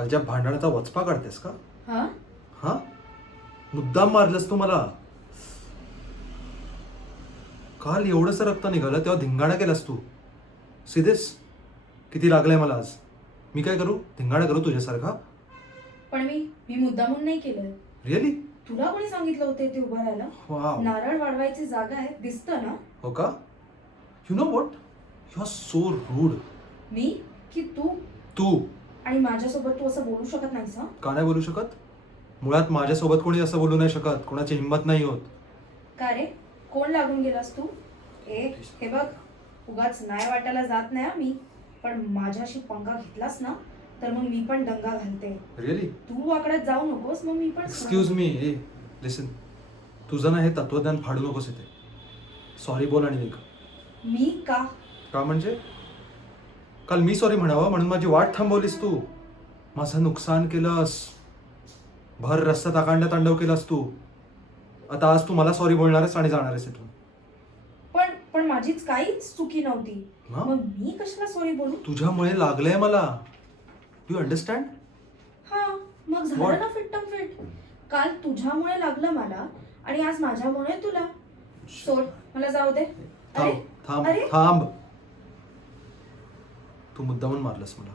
कालच्या भांडणाचा वचपा काढतेस का? हा हा मुद्दाम मारलंस तू मला. काल एवढंसं रक्त निघालं तेव्हा धिंगाणा केलास तू. सिद्धेस किती लागलंय मला आज. मी काय करू? धिंगाणा करू तुझ्यासारखा? पण मी मुद्दामून नाही केलं. रिअली? तुला कोणी सांगितलं होतं ते उभं राहायला? वाव. नारळ वाढवायची जागा आहे, दिसतं ना? हो का? You know what, you are so rude. मी की तू? तू आणि माझ्यासोबत तू असं बोलू शकत नाहीस हं? का नाही बोलू शकत? मुळात माझ्यासोबत कोणी असं बोलू नाही शकत. कोणाची हिंमत नाही होत. का रे, कोण लागून गेलास तू? हे बघ, उगाच नाही वाटायला जात नाही हं मी, पण माझ्याशी पंगा घेतलास ना तर मग मी पण दंगा घालते. रिअली? तू वाकड्यात जाऊ नकोस, मग मी पण. एक्सक्यूज मी, लिसन, तुझं ना हे तत्वज्ञान फाडू नकोस इथे. सॉरी बोल आणि निघ. मी का? का म्हणजे? काल मी सॉरी म्हणावं म्हणून माझी वाट थांबवलीस तू. माझं नुकसान केलंस. भर रस्त्यात आकांड तांडव केलास तू. आता आज तू मला सॉरी बोलणारच आणि जाणारच इथून. पण माझीच काहीच चुकी नव्हती. हा? मग मी कशाला सॉरी बोलू? तुझ्यामुळे लागलंय मला. Do understand? हा, मग What? झालं ना फिट्टम फिट. काल तुझ्यामुळे लागलं मला आणि आज माझ्यामुळे तुला. सोड, मला जाऊ दे. अरे थांब अरे थांब. तू मुद्दामून मारलंस मला.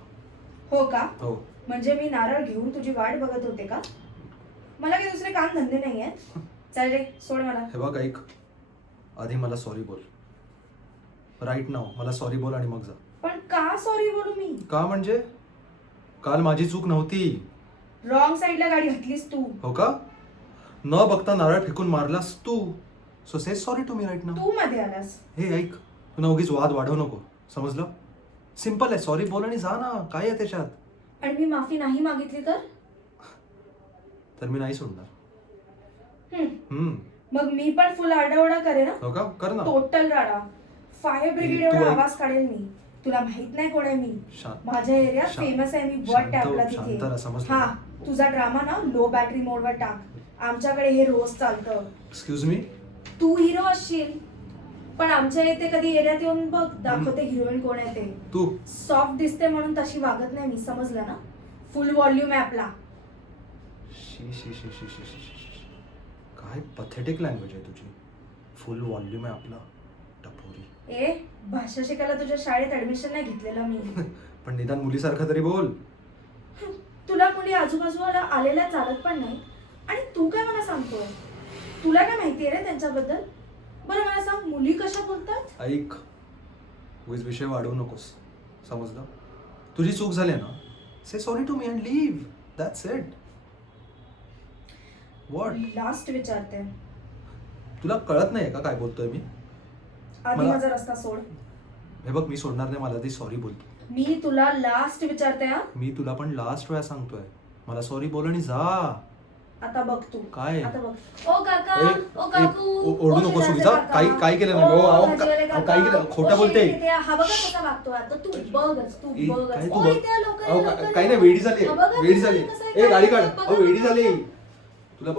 हो का? हो. म्हणजे मी नारळ घेऊन तुझी वाट बघत होते का? मला काही दुसरे काम धंदे नाही आहेत. चल रे, सोड मला. हे बघ ऐक, आधी मला सॉरी बोल. राईट नाव मला सॉरी बोल आणि मग जा. पण का सॉरी बोलू मी? का म्हणजे? काल माझी चूक नव्हती. रॉंग साईडला गाडी घातलीस तू. हो का? न बघता नारळ फेकून मारलास तू. So say sorry to me right now. तू मध्ये आलास. हे ऐक, तू ना उगीच वाद वाढवू नको. समजलं? सिंपल आहे, सॉरी बोल आणि जा ना. काय आहे त्याच्यात? आणि मी माफी नाही मागितली तर मी नाही सोडणार. हम्म. मग मी पण फुल आरडाओरडा करेन ना. हो का? कर ना. टोटल राडा. फायर ब्रिगेड तू एवढा ऐक. आवाज काढेल मी. तुला माहित नाही कोण आहे मी. शांत. माझ्या एरियात शांत. फेमस आहे मी. शांत बट टॅबला हो, शांत तिथे. राहा, समजलं. हा, तुझा ड्रामा ना लो बॅटरी मोडवर टाक. आमच्याकडे हे रोज चालतं. Excuse me. तू हिरो असशील, पण आमच्या इथे कधी एरियात येऊन बघ, दाखवते हिरोईन कोण आहे ते. तू सॉफ्ट दिसते म्हणून तशी वागत नाही मी, समजलं ना? फुल व्हॉल्यूम आहे आपला. शी शी शी शी शी शी शी. काय पथेटिक लँग्वेज आहे तुझी. फुल व्हॉल्यूम आहे आपला. टपोरी. ए, भाषा शिकायला तुझ्या शाळेत ऍडमिशन नाही घेतलेलं मी. पण निदान मुलीसारखं तरी बोल. तुला मुली आजूबाजूला आलेल्या चालत पण नाही आणि तू काय मला सांगतोय? तुला काय माहितीये रे त्यांच्याबद्दल? बरं मला सांग, मुली कशा बोलतात? ऐक, उगीच विषय वाढवू नकोस. समजलं? तुझी चूक झाली ना, say sorry to me and leave. That's it. What? Last विचारते. तुला कळत नाही का काय बोलतोय मी? आधी मला- माझा रस्ता सोड. हे बघ, मी सोडणार नाही. मला आधी सॉरी बोलतो. मी तुला लास्ट विचारते हा. मी तुला पण लास्ट वेळा सांगतोय, मला सॉरी बोल आणि जा. आता बघ तू. काय? आता बघ. ओ काका, ओ काकू, ओरडू ओ नको शेजारचे सुविधा. काका, काय केलं नाही. ओ ओ, अहो, भाजीवाले काका, काय केलं? खोटं ओ बोलते. शेळी तिथे, हा बघा कसा वागतो आता. तू बघच, तू काय बघच. तू ओ बघ? इथे लोकं, अहो, लोकं, काही नाही, वेडी झाली. हा बघा वेडी कसं झाली. आहे, कसं आहे, ए गाडी काढ. बघा, अहो वेडी बघा, झाली.